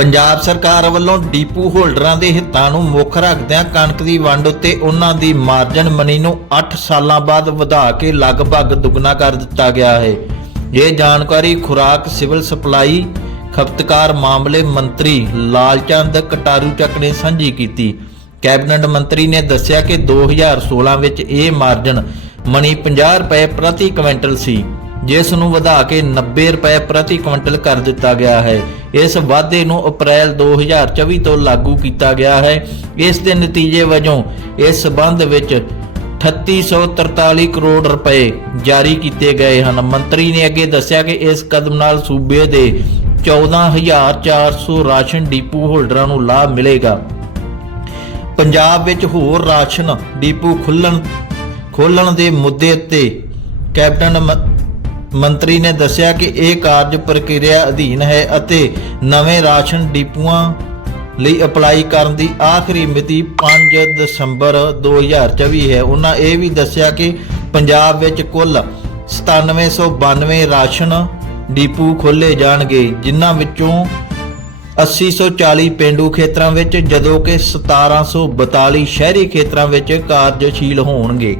ਪੰਜਾਬ ਸਰਕਾਰ ਵੱਲੋਂ ਡੀਪੂ ਹੋਲਡਰਾਂ ਦੇ ਹਿੱਤਾਂ ਨੂੰ ਮੁੱਖ ਰੱਖਦਿਆਂ ਕਣਕ ਦੀ ਵੰਡ ਉੱਤੇ ਉਹਨਾਂ ਦੀ ਮਾਰਜਨ ਮਨੀ ਨੂੰ 8 ਸਾਲਾਂ ਬਾਅਦ ਵਧਾ ਕੇ ਲਗਭਗ ਦੁੱਗਣਾ ਕਰ ਦਿੱਤਾ ਗਿਆ ਹੈ। ਇਹ ਜਾਣਕਾਰੀ ਖੁਰਾਕ, ਸਿਵਲ ਸਪਲਾਈ, ਖਪਤਕਾਰ ਮਾਮਲੇ ਮੰਤਰੀ ਲਾਲਚੰਦ ਕਟਾਰੂ ਚੱਕ ਨੇ ਸਾਂਝੀ ਕੀਤੀ। ਕੈਬਨਿਟ ਮੰਤਰੀ ਨੇ ਦੱਸਿਆ ਕਿ 2016 ਵਿੱਚ ਇਹ ਮਾਰਜਨ ਮਨੀ 50 ਰੁਪਏ ਪ੍ਰਤੀ ਕੁਇੰਟਲ ਸੀ, ਜਿਸ ਨੂੰ ਵਧਾ ਕੇ 90 ਰੁਪਏ ਪ੍ਰਤੀ ਕੁਇੰਟਲ ਕਰ ਦਿੱਤਾ ਗਿਆ ਹੈ। ਇਸ ਵਾਧੇ ਨੂੰ ਅਪ੍ਰੈਲ 2024 ਤੋਂ ਲਾਗੂ ਕੀਤਾ ਗਿਆ ਹੈ। ਇਸ ਦੇ ਨਤੀਜੇ ਵਜੋਂ ਇਸ ਸਬੰਧ ਵਿੱਚ 3843 ਕਰੋੜ ਰੁਪਏ ਜਾਰੀ ਕੀਤੇ ਗਏ ਹਨ। ਮੰਤਰੀ ਨੇ ਅੱਗੇ ਦੱਸਿਆ ਕਿ ਇਸ ਕਦਮ ਨਾਲ ਸੂਬੇ ਦੇ 14400 ਰਾਸ਼ਨ ਡੀਪੂ ਹੋਲਡਰਾਂ ਨੂੰ ਲਾਭ ਮਿਲੇਗਾ। ਪੰਜਾਬ ਵਿੱਚ ਹੋਰ ਰਾਸ਼ਨ ਡੀਪੂ ਖੁੱਲਣ ਖੋਲਣ ਦੇ ਮੁੱਦੇ ਉੱਤੇ ਕੈਪਟਨ ਮੰਤਰੀ ਨੇ ਦੱਸਿਆ ਕਿ ਇਹ ਕਾਰਜ ਪ੍ਰਕਿਰਿਆ ਅਧੀਨ ਹੈ ਅਤੇ ਨਵੇਂ ਰਾਸ਼ਨ ਡੀਪੂਆਂ ਲਈ ਅਪਲਾਈ ਕਰਨ ਦੀ ਆਖਰੀ ਮਿਤੀ 5 ਦਸੰਬਰ 2024 ਹੈ। ਉਹਨਾਂ ਇਹ ਵੀ ਦੱਸਿਆ ਕਿ ਪੰਜਾਬ ਵਿੱਚ ਕੁੱਲ 9792 ਰਾਸ਼ਨ ਡੀਪੂ ਖੋਲੇ ਜਾਣਗੇ, ਜਿਨ੍ਹਾਂ ਵਿੱਚੋਂ 8040 ਪਿੰਡੂ ਖੇਤਰਾਂ ਵਿੱਚ, ਜਦੋਂ ਕਿ 1742 ਸ਼ਹਿਰੀ ਖੇਤਰਾਂ ਵਿੱਚ ਕਾਰਜਸ਼ੀਲ ਹੋਣਗੇ।